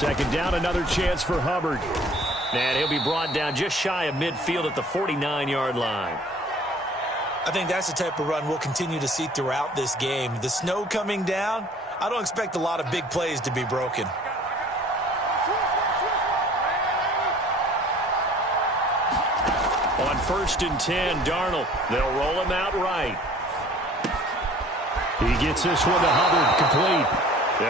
second down, another chance for Hubbard. And he'll be brought down just shy of midfield at the 49-yard line. I think that's the type of run we'll continue to see throughout this game. The snow coming down, I don't expect a lot of big plays to be broken. On 1st and 10, Darnold. They'll roll him out right. He gets this one to Hubbard, complete.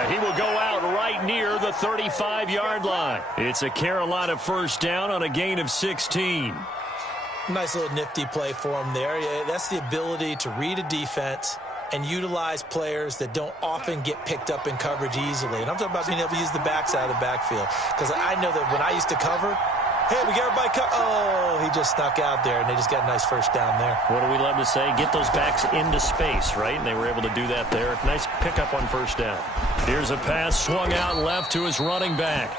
He will go out right near the 35-yard line. It's a Carolina first down on a gain of 16. Nice little nifty play for him there. Yeah, that's the ability to read a defense and utilize players that don't often get picked up in coverage easily. And I'm talking about being able to use the backside of the backfield. Because I know that when I used to cover, hey, we got everybody oh, he just snuck out there, and they just got a nice first down there. What do we love to say? Get those backs into space, right? And they were able to do that there. Nice pickup on first down. Here's a pass swung out left to his running back.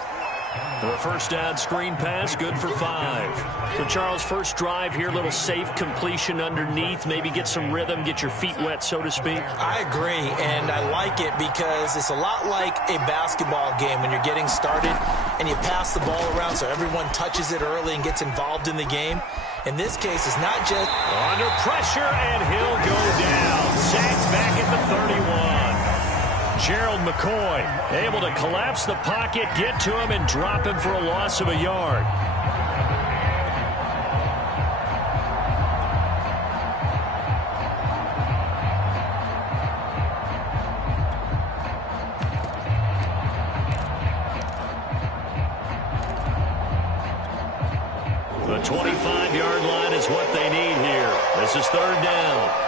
The first down screen pass, good for 5. So, Charles, first drive here, little safe completion underneath. Maybe get some rhythm, get your feet wet, so to speak. I agree, and I like it because it's a lot like a basketball game when you're getting started and you pass the ball around so everyone touches it early and gets involved in the game. In this case, it's not just under pressure, and he'll go down. Sacked back at the 31. Gerald McCoy able to collapse the pocket, get to him, and drop him for a loss of a yard. The 25-yard line is what they need here. This is 3rd down.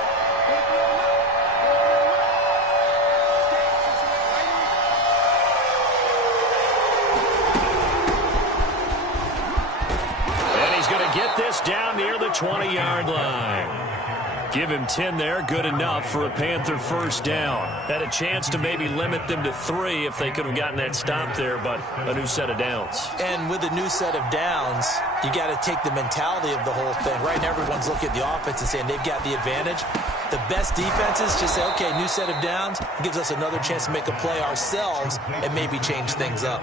Down near the 20-yard line. Give him 10 there. Good enough for a Panther first down. Had a chance to maybe limit them to 3 if they could have gotten that stop there, but a new set of downs. And with a new set of downs, you got to take the mentality of the whole thing. Right now, everyone's looking at the offense and saying they've got the advantage. The best defenses just say, okay, new set of downs. Gives us another chance to make a play ourselves and maybe change things up.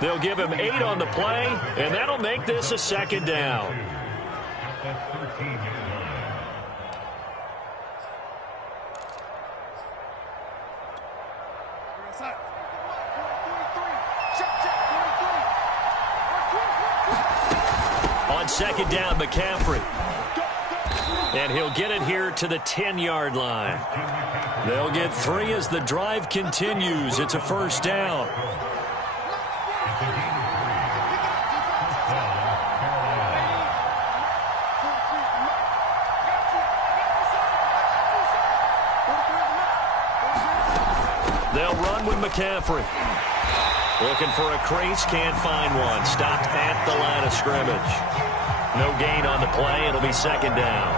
They'll give him 8 on the play, and that'll make this a 2nd down. On 2nd down, McCaffrey. And he'll get it here to the 10-yard line. They'll get 3 as the drive continues. It's a first down. They'll run with McCaffrey. Looking for a crease, can't find one. Stopped at the line of scrimmage. No gain on the play. It'll be 2nd down.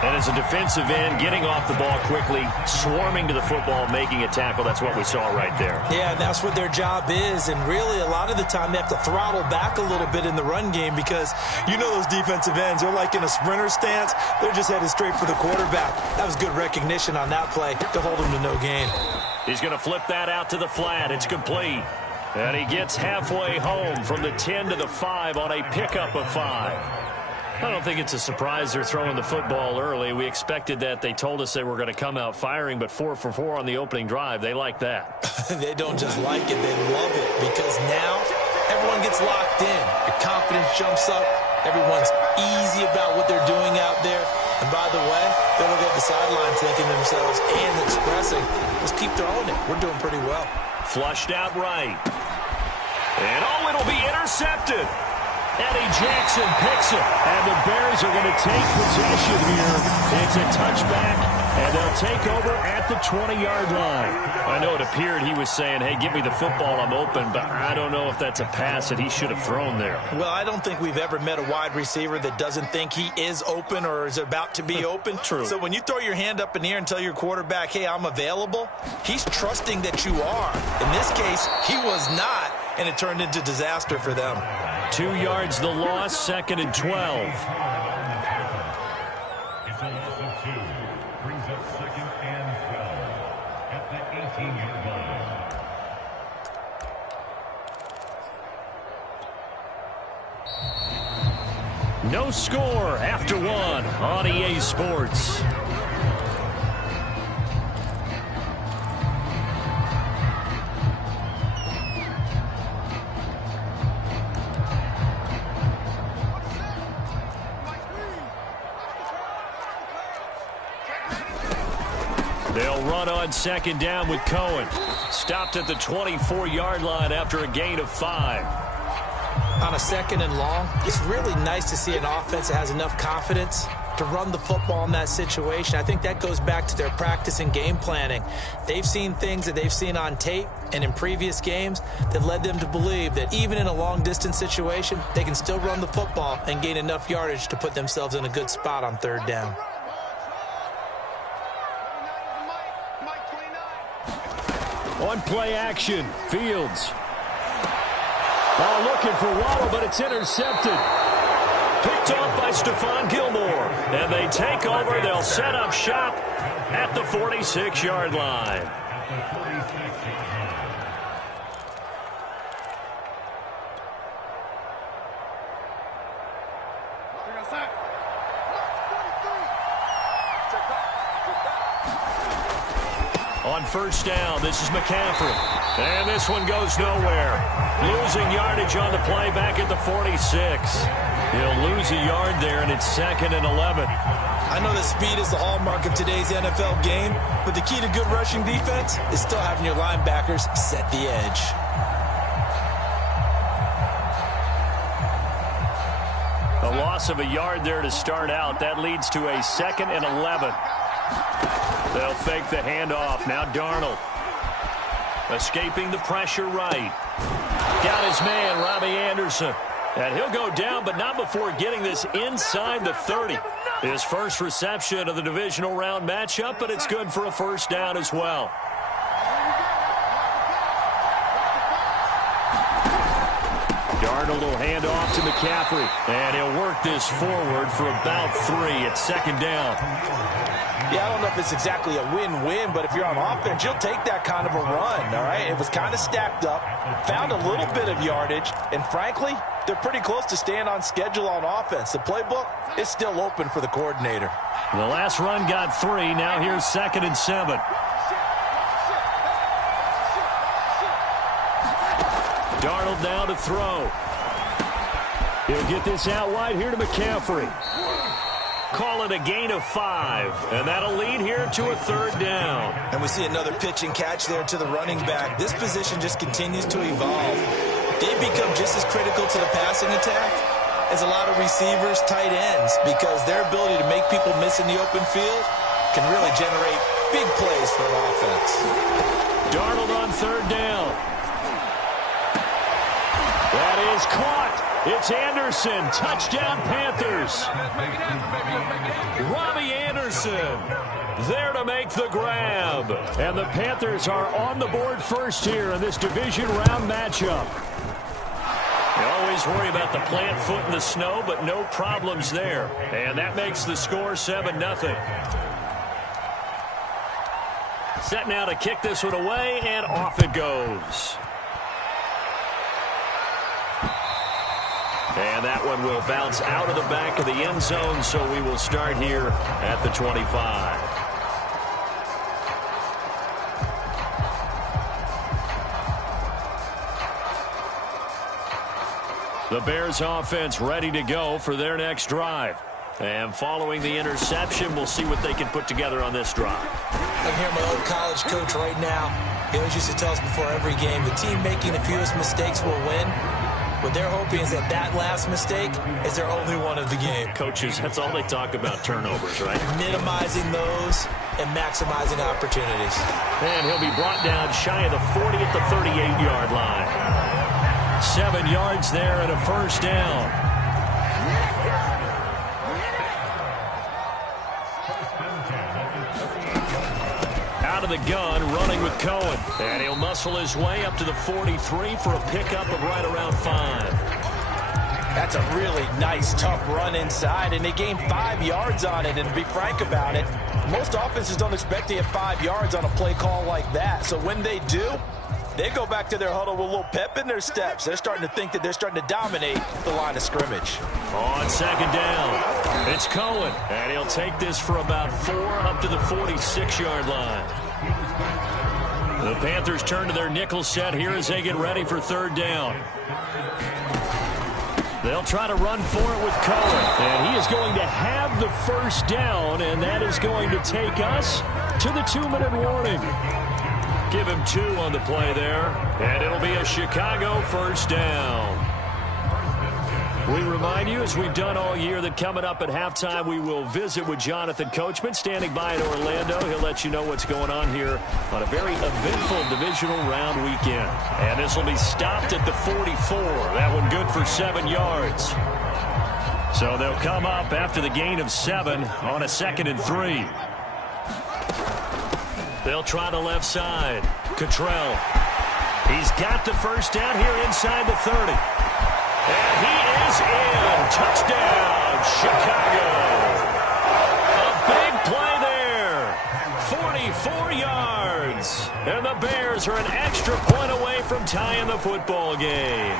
And as a defensive end, getting off the ball quickly, swarming to the football, making a tackle. That's what we saw right there. Yeah, and that's what their job is. And really, a lot of the time, they have to throttle back a little bit in the run game because you know those defensive ends, they're like in a sprinter stance. They're just headed straight for the quarterback. That was good recognition on that play to hold him to no gain. He's going to flip that out to the flat. It's complete. And he gets halfway home from the 10 to the 5 on a pickup of 5. I don't think it's a surprise they're throwing the football early. We expected that. They told us they were going to come out firing, but 4 for 4 on the opening drive. They like that. They don't just like it. They love it because now everyone gets locked in. Your confidence jumps up. Everyone's easy about what they're doing out there. And by the way, they're looking at the sidelines thinking to themselves and expressing, let's keep throwing it. We're doing pretty well. Flushed out right. And it'll be intercepted. Eddie Jackson picks it, and the Bears are going to take possession here. It's a touchback, and they'll take over at the 20-yard line. I know it appeared he was saying, hey, give me the football, I'm open, but I don't know if that's a pass that he should have thrown there. Well, I don't think we've ever met a wide receiver that doesn't think he is open or is about to be open. True. So when you throw your hand up in the air and tell your quarterback, hey, I'm available, he's trusting that you are. In this case, he was not, and it turned into disaster for them. 2 yards the loss, 2nd and 12. Brings up 2nd and 12 at the 18-yard line. No score after one on EA Sports. They'll run on second down with Cohen. Stopped at the 24-yard line after a gain of 5. On a second and long, it's really nice to see an offense that has enough confidence to run the football in that situation. I think that goes back to their practice and game planning. They've seen things that they've seen on tape and in previous games that led them to believe that even in a long-distance situation, they can still run the football and gain enough yardage to put themselves in a good spot on third down. On play action, Fields. Ball looking for Waddle, but it's intercepted. Picked off by Stephon Gilmore. And they take over. They'll set up shop at the 46-yard line. On first down, this is McCaffrey. And this one goes nowhere. Losing yardage on the play back at the 46. He'll lose a yard there, and it's 2nd and 11. I know that speed is the hallmark of today's NFL game, but the key to good rushing defense is still having your linebackers set the edge. A loss of a yard there to start out. That leads to a 2nd and 11. They'll fake the handoff. Now Darnold. Escaping the pressure right. Got his man, Robbie Anderson. And he'll go down, but not before getting this inside the 30. His first reception of the divisional round matchup, but it's good for a first down as well. Darnold will hand off to McCaffrey. And he'll work this forward for about 3 at 2nd down. Yeah, I don't know if it's exactly a win-win, but if you're on offense, you'll take that kind of a run, all right? It was kind of stacked up, found a little bit of yardage, and frankly, they're pretty close to staying on schedule on offense. The playbook is still open for the coordinator. The last run got 3. Now here's 2nd and 7. Darnold now to throw. He'll get this out wide here to McCaffrey. Call it a gain of 5, and that'll lead here to a 3rd down. And we see another pitch and catch there to the running back. This position just continues to evolve. They've become just as critical to the passing attack as a lot of receivers, tight ends, because their ability to make people miss in the open field can really generate big plays for an offense. Darnold on 3rd down. That is caught. It's Anderson. Touchdown, Panthers. Robbie Anderson there to make the grab. And the Panthers are on the board first here in this division round matchup. You always worry about the plant foot in the snow, but no problems there. And that makes the score 7-0. Set now to kick this one away, and off it goes. And that one will bounce out of the back of the end zone, so we will start here at the 25. The Bears offense ready to go for their next drive. And following the interception, we'll see what they can put together on this drive. I hear my old college coach right now. He always used to tell us before every game, the team making the fewest mistakes will win. What they're hoping is that last mistake is their only one of the game. Coaches, that's all they talk about, turnovers, right? Minimizing those and maximizing opportunities. And he'll be brought down shy of the 40 at the 38-yard line. 7 yards there and a first down. Out of the gun, running with Cohen. And he'll muscle his way up to the 43 for a pickup of right around 5. That's a really nice, tough run inside, and they gained 5 yards on it. And to be frank about it, most offenses don't expect to get 5 yards on a play call like that. So when they do, They go back to their huddle with a little pep in their steps. They're starting to think that they're starting to dominate the line of scrimmage. On second down, it's Cohen, and he'll take this for about 4 up to the 46-yard line. The Panthers turn to their nickel set here as they get ready for third down. They'll try to run for it with Cohen, and he is going to have the first down, and that is going to take us to the 2-minute warning. Give him 2 on the play there, and it'll be a Chicago first down. We remind you, as we've done all year, that coming up at halftime, we will visit with Jonathan Coachman, standing by in Orlando. He'll let you know what's going on here on a very eventful divisional round weekend. And this will be stopped at the 44. That one good for 7 yards. So they'll come up after the gain of 7 on a 2nd and 3. They'll try the left side. Cottrell. He's got the first down here inside the 30. And he is in. Touchdown, Chicago. A big play there. 44 yards. And the Bears are an extra point away from tying the football game.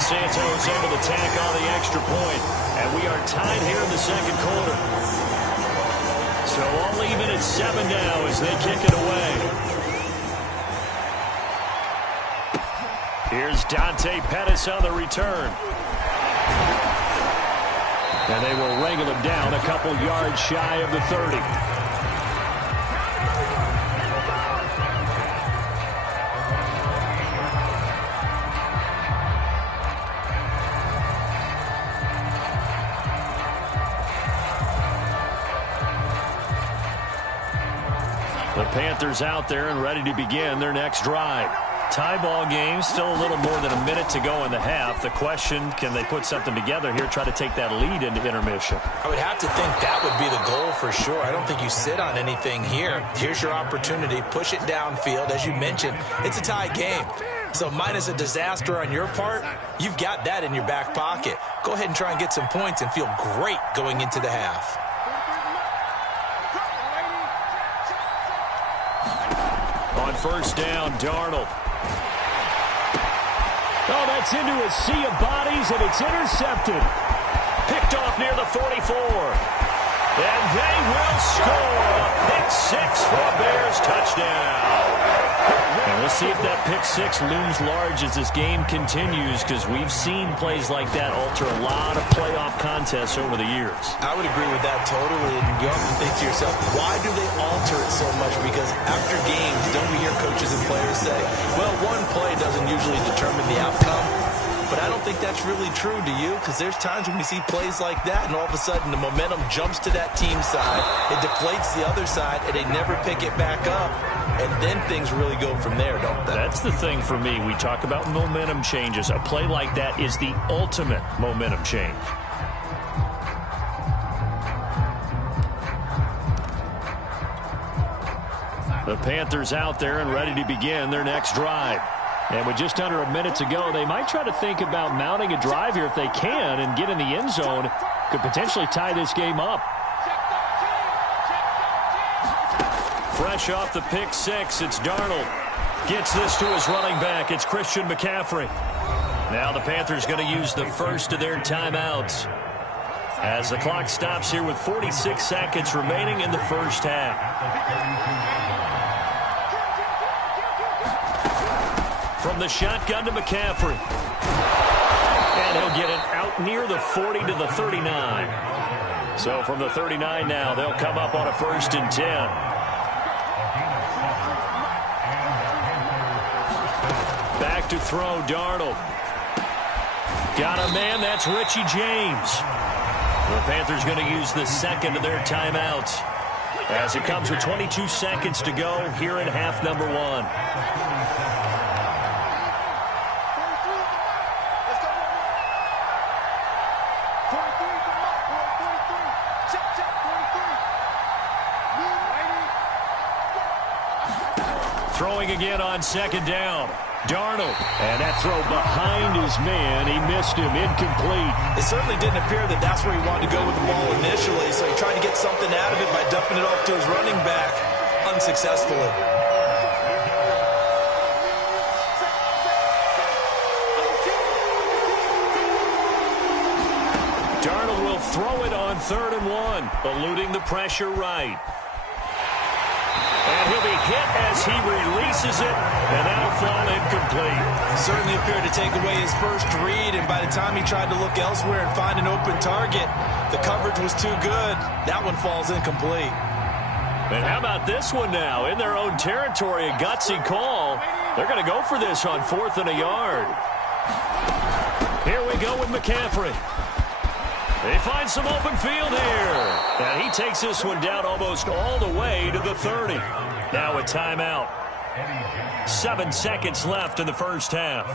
Santos able to tack on the extra point. And we are tied here in the second quarter. So all even at 7 now as they kick it away. Here's Dante Pettis on the return. And they will wrangle him down a couple yards shy of the 30. The Panthers out there and ready to begin their next drive. Tie ball game, still a little more than a minute to go in the half. The question, can they put something together here, try to take that lead into intermission? I would have to think that would be the goal for sure. I don't think you sit on anything here. Here's your opportunity. Push it downfield. As you mentioned, it's a tie game. So minus a disaster on your part, you've got that in your back pocket. Go ahead and try and get some points and feel great going into the half. On first down, Darnold. Oh, that's into a sea of bodies, and it's intercepted. Picked off near the 44. And they will score a pick 6 for a Bears touchdown. And we'll see if that pick 6 looms large as this game continues, because we've seen plays like that alter a lot of playoff contests over the years. I would agree with that totally. And you often think to yourself, why do they alter it so much? Because after games, don't we hear coaches and players say, well, one play doesn't usually determine the outcome. But I don't think that's really true, do you? Because there's times when we see plays like that, and all of a sudden the momentum jumps to that team side. It deflates the other side, and they never pick it back up. And then things really go from there, don't they? That's the thing for me. We talk about momentum changes. A play like that is the ultimate momentum change. The Panthers out there and ready to begin their next drive. And with just under a minute to go, they might try to think about mounting a drive here if they can and get in the end zone. Could potentially tie this game up. Fresh off the pick 6, it's Darnold. Gets this to his running back. It's Christian McCaffrey. Now the Panthers going to use the first of their timeouts as the clock stops here with 46 seconds remaining in the first half. From the shotgun to McCaffrey. And he'll get it out near the 40 to the 39. So from the 39 now, they'll come up on a 1st and 10. Back to throw, Darnold. Got a man, that's Richie James. The Panthers going to use the second of their timeouts as it comes with 22 seconds to go here in half number 1. Throwing again on second down. Darnold. And that throw behind his man. He missed him. Incomplete. It certainly didn't appear that that's where he wanted to go with the ball initially, so he tried to get something out of it by dumping it off to his running back unsuccessfully. on 3rd and 1, eluding the pressure right. And he'll be hit as he releases it, and that'll fall incomplete. Certainly appeared to take away his first read, and by the time he tried to look elsewhere and find an open target, the coverage was too good. That one falls incomplete. And how about this one now? In their own territory, a gutsy call. They're going to go for this on 4th and a yard. Here we go with McCaffrey. They find some open field here. And he takes this one down almost all the way to the 30. Now a timeout. 7 seconds left in the first half.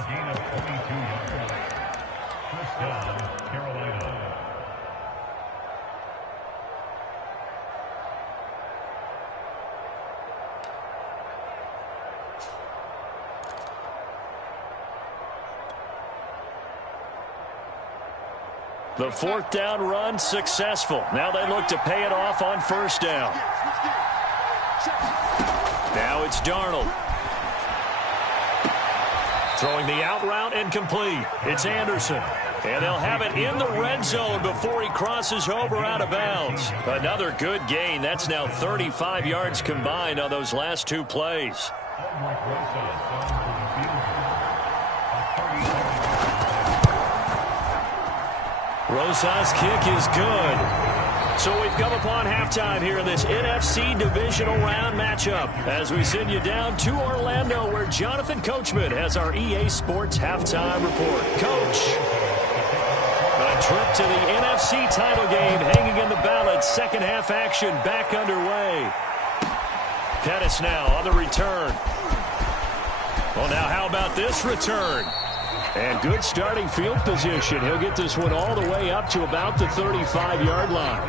The 4th down run successful. Now they look to pay it off on 1st down. Now it's Darnold. Throwing the out route and complete. It's Anderson. And they'll have it in the red zone before he crosses over out of bounds. Another good gain. That's now 35 yards combined on those last 2 plays. Rosa's kick is good. So we've come upon halftime here in this NFC Divisional Round matchup as we send you down to Orlando where Jonathan Coachman has our EA Sports Halftime Report. Coach, a trip to the NFC title game hanging in the balance. Second half action back underway. Pettis now on the return. Well, now how about this return? And good starting field position. He'll get this one all the way up to about the 35-yard line.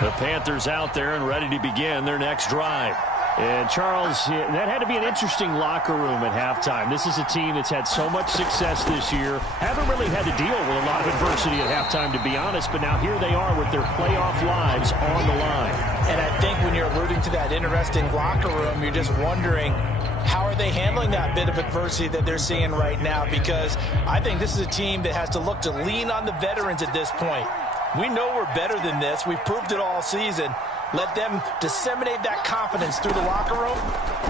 The Panthers out there and ready to begin their next drive. And, Charles, that had to be an interesting locker room at halftime. This is a team that's had so much success this year. Haven't really had to deal with a lot of adversity at halftime, to be honest. But now here they are with their playoff lives on the line. And I think when you're alluding to that interesting locker room, you're just wondering, how are they handling that bit of adversity that they're seeing right now? Because I think this is a team that has to look to lean on the veterans at this point. We know we're better than this. We've proved it all season. Let them disseminate that confidence through the locker room.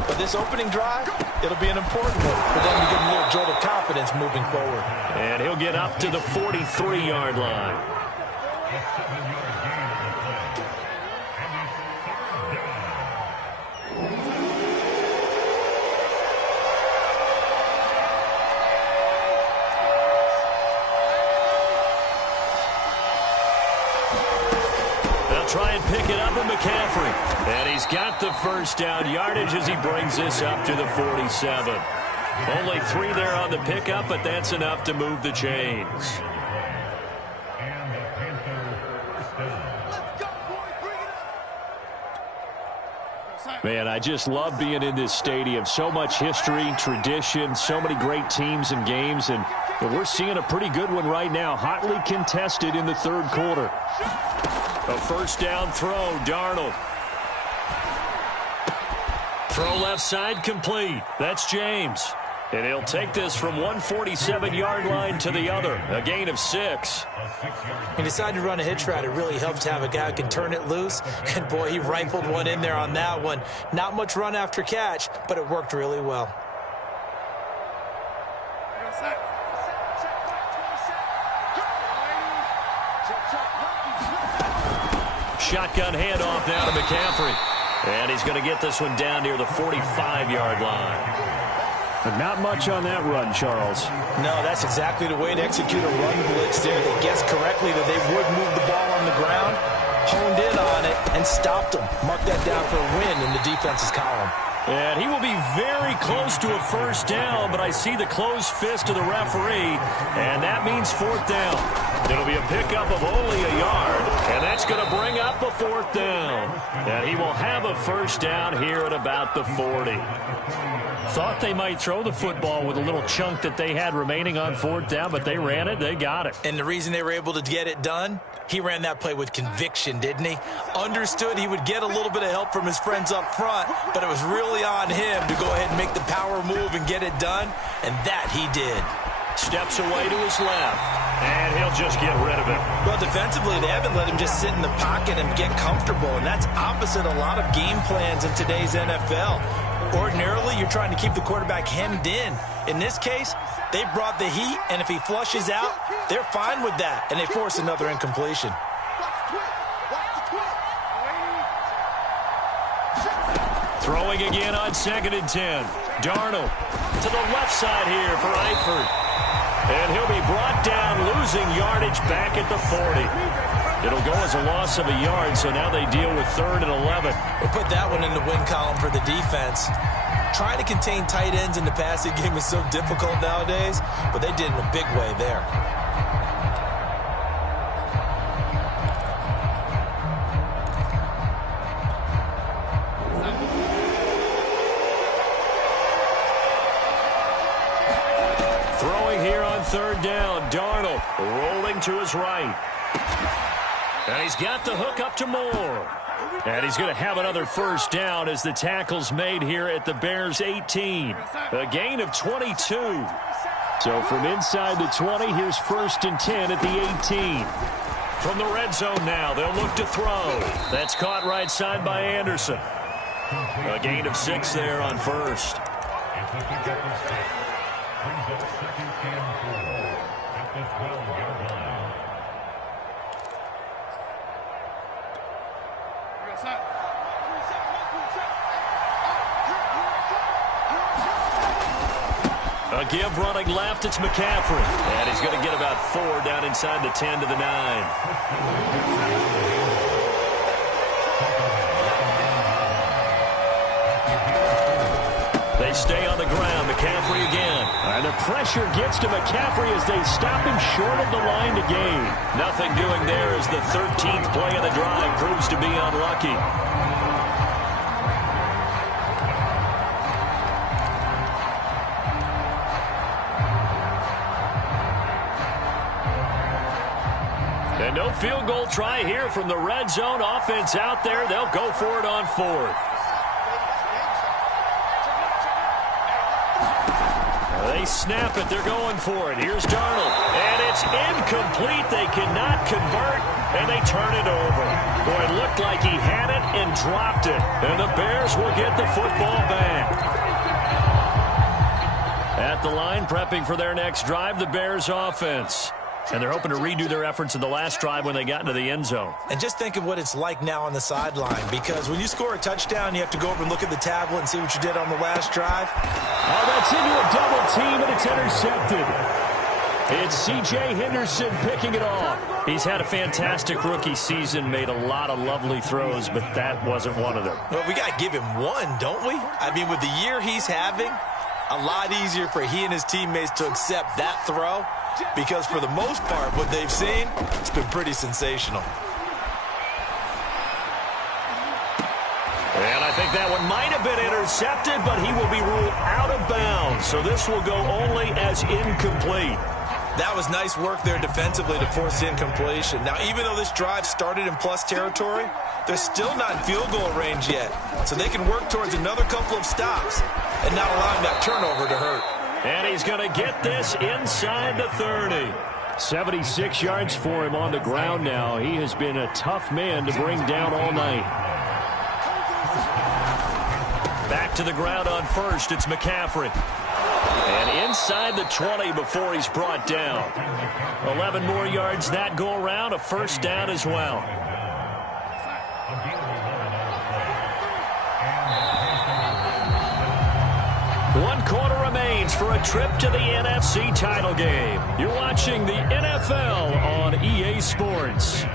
But this opening drive, it'll be an important one for them to get a little jolt of confidence moving forward. And he'll get up to the 43-yard line. Try and pick it up with McCaffrey. And he's got the first down yardage as he brings this up to the 47. Only 3 there on the pickup, but that's enough to move the chains. Man, I just love being in this stadium. So much history, tradition, so many great teams and games, and we're seeing a pretty good one right now, hotly contested in the 3rd quarter. A first down throw, Darnold. Throw left side complete. That's James. And he'll take this from 147-yard line to the other. A gain of 6. He decided to run a hitch route. It really helps to have a guy who can turn it loose. And, boy, he rifled one in there on that one. Not much run after catch, but it worked really well. Shotgun handoff now to McCaffrey. And he's going to get this one down near the 45-yard line. But not much on that run, Charles. No, that's exactly the way to execute a run blitz there. They guessed correctly that they would move the ball on the ground, honed in on it, and stopped them. Mark that down for a win in the defense's column. And he will be very close to a first down, but I see the closed fist of the referee, and that means 4th down. It'll be a pickup of only a yard, and that's going to bring up a 4th down. And he will have a 1st down here at about the 40. Thought they might throw the football with a little chunk that they had remaining on 4th down, but they ran it. They got it. And the reason they were able to get it done, he ran that play with conviction, didn't he? Understood he would get a little bit of help from his friends up front, but it was really on him to go ahead and make the power move and get it done, and that he did. Steps away to his left, and he'll just get rid of it. Well, defensively, they haven't let him just sit in the pocket and get comfortable, and that's opposite a lot of game plans in today's NFL. Ordinarily, you're trying to keep the quarterback hemmed in. In this case, they brought the heat, and if he flushes out, they're fine with that, and they force another incompletion. Throwing again on 2nd and 10. Darnold to the left side here for Eifert. And he'll be brought down, losing yardage back at the 40. It'll go as a loss of a yard, so now they deal with 3rd and 11. We'll put that one in the win column for the defense. Trying to contain tight ends in the passing game is so difficult nowadays, but they did in a big way there. Throwing here on 3rd down, Darnold rolling to his right. And he's got the hook up to Moore. And he's going to have another 1st down as the tackle's made here at the Bears' 18. A gain of 22. So from inside the 20, here's 1st and 10 at the 18. From the red zone now, they'll look to throw. That's caught right side by Anderson. A gain of 6 there on 1st. A give running left, it's McCaffrey. And he's going to get about 4 down inside the 10 to the 9. They stay on the ground. McCaffrey again. And the pressure gets to McCaffrey as they stop him short of the line to gain. Nothing doing there as the 13th play of the drive proves to be unlucky. And no field goal try here from the red zone. Offense out there. They'll go for it on 4th. They snap it. They're going for it. Here's Darnold. And it's incomplete. They cannot convert, and they turn it over. Boy, it looked like he had it and dropped it. And the Bears will get the football back. At the line, prepping for their next drive, the Bears offense. And they're hoping to redo their efforts in the last drive when they got into the end zone. And just think of what it's like now on the sideline, because when you score a touchdown, you have to go over and look at the tablet and see what you did on the last drive. Oh, that's into a double team, and it's intercepted. It's C.J. Henderson picking it off. He's had a fantastic rookie season, made a lot of lovely throws, but that wasn't one of them. Well, we got to give him one, don't we? I mean, with the year he's having, a lot easier for he and his teammates to accept that throw. Because for the most part, what they've seen, it's been pretty sensational. And I think that one might have been intercepted, but he will be ruled out of bounds. So this will go only as incomplete. That was nice work there defensively to force the incompletion. Now, even though this drive started in plus territory, they're still not in field goal range yet. So they can work towards another couple of stops and not allowing that turnover to hurt. And he's going to get this inside the 30. 76 yards for him on the ground now. He has been a tough man to bring down all night. Back to the ground on 1st. It's McCaffrey. And inside the 20 before he's brought down. 11 more yards that go around. A 1st down as well. One quarter remains for a trip to the NFC title game. You're watching the NFL on EA Sports.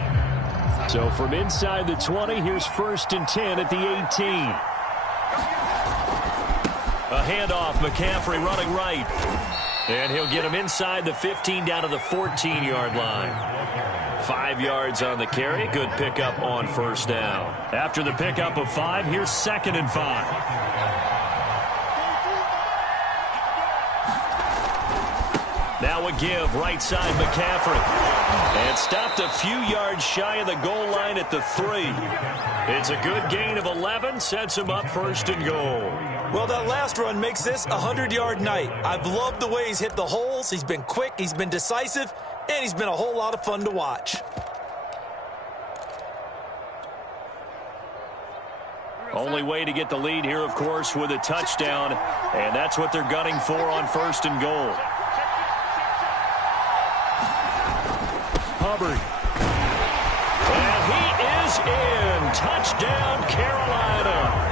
So from inside the 20, here's 1st and 10 at the 18. A handoff, McCaffrey running right. And he'll get him inside the 15 down to the 14-yard line. 5 yards on the carry. Good pickup on first down. After the pickup of 5, here's 2nd and 5. Now a give, right side McCaffrey. And stopped a few yards shy of the goal line at the 3. It's a good gain of 11, sets him up 1st and goal. Well, that last run makes this a 100-yard night. I've loved the way he's hit the holes. He's been quick, he's been decisive, and he's been a whole lot of fun to watch. Only way to get the lead here, of course, with a touchdown, and that's what they're gunning for on 1st and goal. Hubbard. And he is in. Touchdown, Carolina.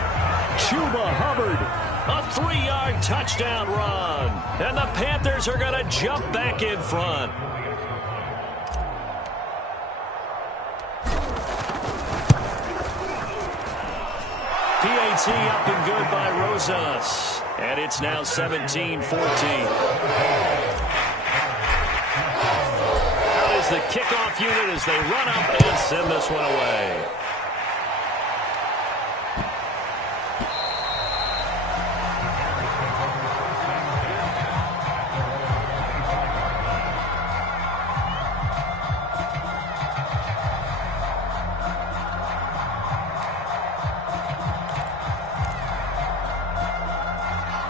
Chuba Hubbard, a 3-yard touchdown run. And the Panthers are going to jump back in front. PAT up and good by Rosas. And it's now 17-14. The kickoff unit as they run up and send this one away.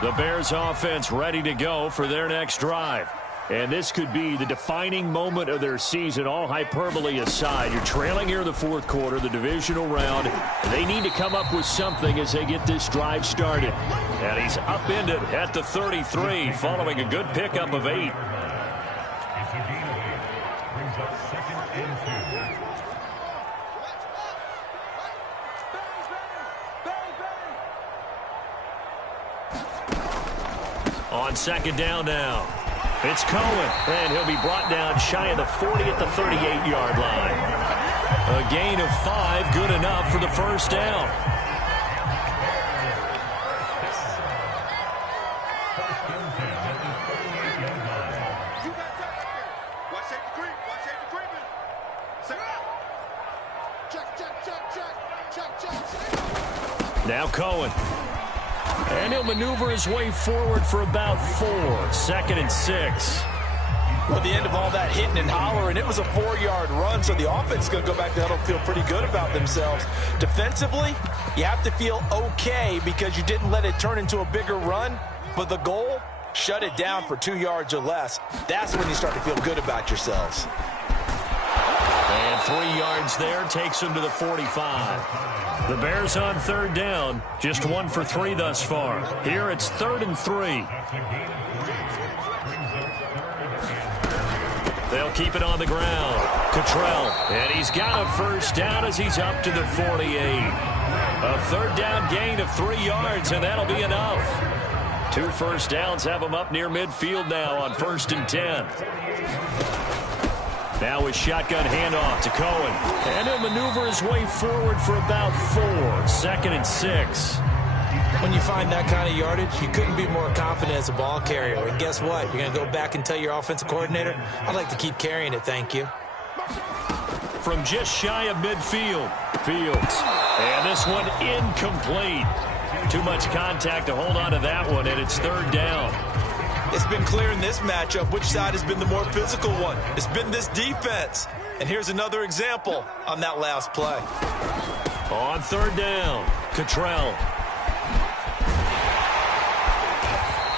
The Bears offense ready to go for their next drive. And this could be the defining moment of their season, all hyperbole aside. You're trailing here in the 4th quarter, the divisional round. They need to come up with something as they get this drive started. And he's upended at the 33, following a good pickup of 8. On 2nd down now. It's Cohen, and he'll be brought down shy of the 40 at the 38-yard line. A gain of 5, good enough for the 1st down. Now Cohen. And he'll maneuver his way forward for about 4. 2nd and 6. Well, at the end of all that hitting and hollering, it was a 4-yard run, so the offense is going to go back to huddle, feel pretty good about themselves. Defensively, you have to feel okay because you didn't let it turn into a bigger run, but the goal, shut it down for 2 yards or less. That's when you start to feel good about yourselves. And 3 yards there takes them to the 45. The Bears on 3rd down, just 1 for 3 thus far. Here it's 3rd and 3. They'll keep it on the ground. Cottrell, and he's got a 1st down as he's up to the 48. A 3rd down gain of 3 yards, and that'll be enough. 2 1st downs have him up near midfield now on 1st and 10. Now with shotgun handoff to Cohen. And he'll maneuver his way forward for about 4. 2nd and 6. When you find that kind of yardage, you couldn't be more confident as a ball carrier. And guess what? You're going to go back and tell your offensive coordinator, I'd like to keep carrying it, thank you. From just shy of midfield, Fields. And this one incomplete. Too much contact to hold on to that one, and it's 3rd down. It's been clear in this matchup which side has been the more physical one. It's been this defense. And here's another example on that last play. On 3rd down, Cottrell.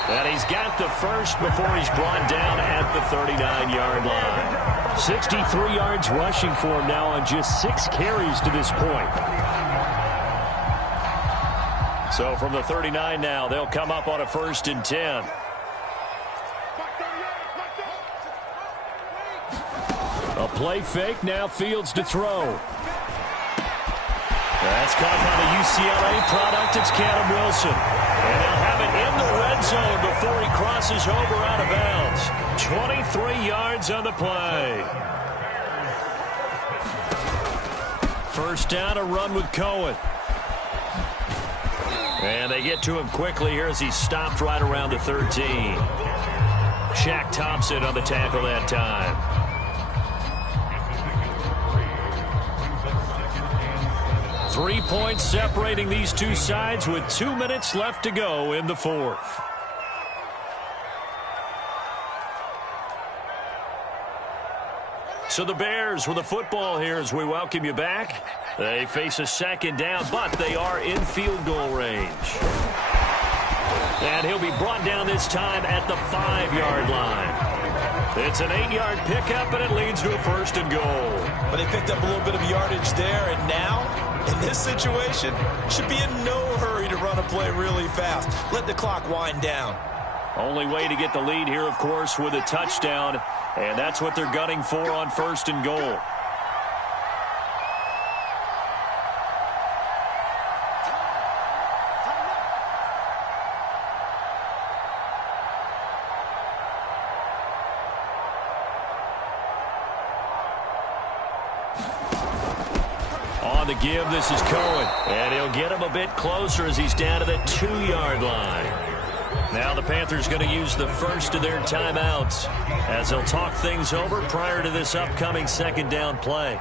And he's got the first before he's brought down at the 39-yard line. 63 yards rushing for him now on just 6 carries to this point. So from the 39 now, they'll come up on a 1st and 10. A play fake, now Fields to throw. That's caught by the UCLA product. It's Cannon Wilson. And they'll have it in the red zone before he crosses over out of bounds. 23 yards on the play. 1st down, a run with Cohen. And they get to him quickly here as he's stopped right around the 13. Shaq Thompson on the tackle that time. Three points separating these two sides with 2 minutes left to go in the fourth. So the Bears with the football here as we welcome you back. They face a second down, but they are in field goal range. And he'll be brought down this time at the 5-yard line. It's an 8-yard pickup, and it leads to a first and goal. But they picked up a little bit of yardage there, and now, in this situation, should be in no hurry to run a play really fast. Let the clock wind down. Only way to get the lead here, of course, with a touchdown, and that's what they're gunning for on first and goal. On the give, this is Cohen, and he'll get him a bit closer as he's down to the 2-yard line. Now the Panthers going to use the first of their timeouts as they'll talk things over prior to this upcoming second down play.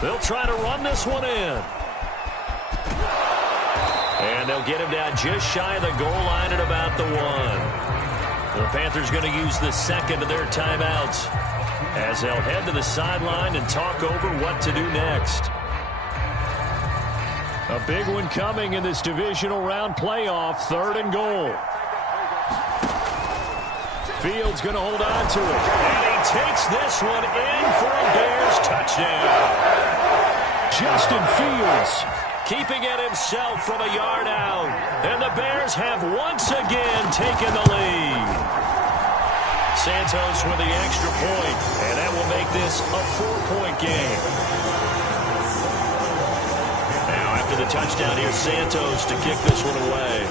They'll try to run this one in. And they'll get him down just shy of the goal line at about the 1. The Panthers going to use the second of their timeouts as they'll head to the sideline and talk over what to do next. A big one coming in this divisional round playoff, 3rd and goal. Fields going to hold on to it. And he takes this one in for a Bears touchdown. Justin Fields keeping it himself from a yard out. And the Bears have once again taken the lead. Santos with the extra point, and that will make this a 4-point game. Now after the touchdown, here's Santos to kick this one away.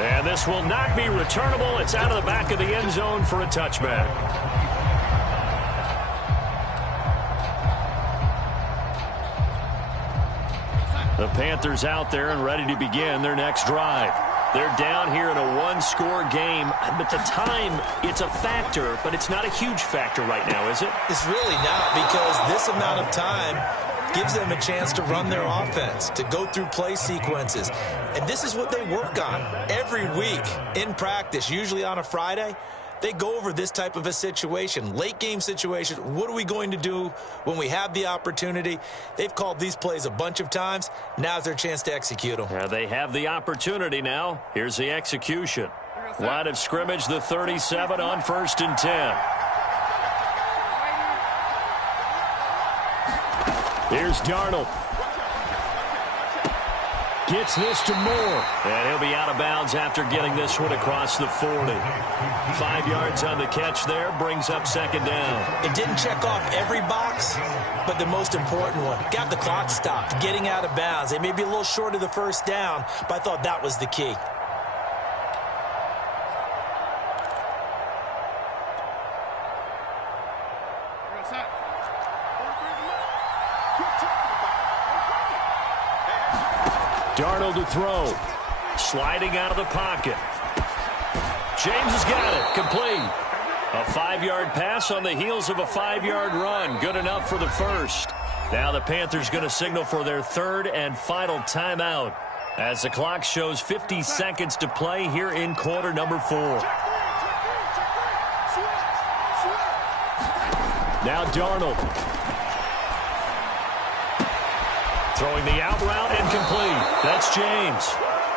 And this will not be returnable. It's out of the back of the end zone for a touchback. The Panthers out there and ready to begin their next drive. They're down here in a one-score game. But the time, it's a factor, but it's not a huge factor right now, is it? It's really not, because this amount of time gives them a chance to run their offense, to go through play sequences. And this is what they work on every week in practice, usually on a Friday. They go over this type of a situation, late game situation. What are we going to do when we have the opportunity? They've called these plays a bunch of times. Now's their chance to execute them. Yeah, they have the opportunity now. Here's the execution. Line of scrimmage, the 37 on 1st and 10. Here's Darnold. Gets this to Moore. And he'll be out of bounds after getting this one across the 40. 5 yards on the catch there. Brings up second down. It didn't check off every box, but the most important one. Got the clock stopped, getting out of bounds. They may be a little short of the first down, but I thought that was the key. Darnold to throw. Sliding out of the pocket. James has got it. Complete. A 5-yard pass on the heels of a 5-yard run. Good enough for the first. Now the Panthers going to signal for their 3rd and final timeout as the clock shows 50 seconds to play here in quarter number 4. Now Darnold. Throwing the out route and complete. That's James.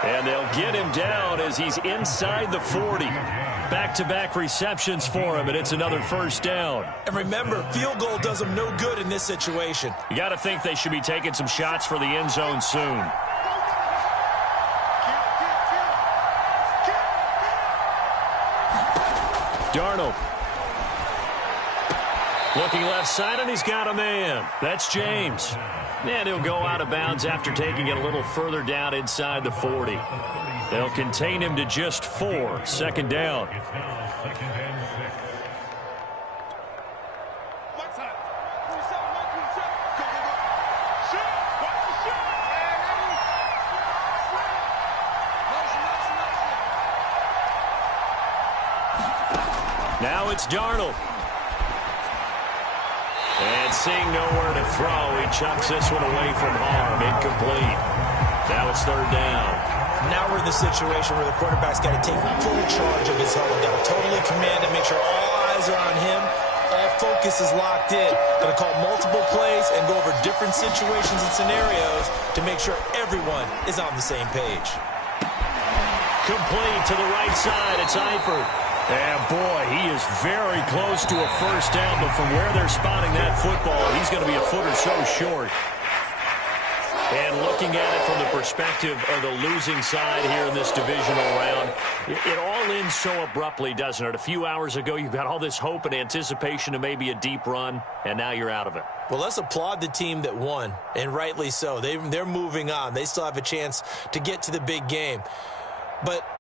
And they'll get him down as he's inside the 40. Back-to-back receptions for him, and it's another first down. And remember, field goal does them no good in this situation. You got to think they should be taking some shots for the end zone soon. Darnold. Looking left side, and he's got a man. That's James. And he'll go out of bounds after taking it a little further down inside the 40. They'll contain him to just 4. Second down. Now it's Darnold. And seeing nowhere to throw, he chucks this one away from harm. Incomplete. Now it's third down. Now we're in the situation where the quarterback's got to take full charge of his home. Got to totally command it, make sure all eyes are on him. All focus is locked in. Going to call multiple plays and go over different situations and scenarios to make sure everyone is on the same page. Complete to the right side. It's Eifert. And boy, he is very close to a first down, but from where they're spotting that football, he's going to be a foot or so short. And looking at it from the perspective of the losing side here in this divisional round, it all ends so abruptly, doesn't it? A few hours ago, you've got all this hope and anticipation of maybe a deep run, and now you're out of it. Well, let's applaud the team that won, and rightly so. They're moving on. They still have a chance to get to the big game. But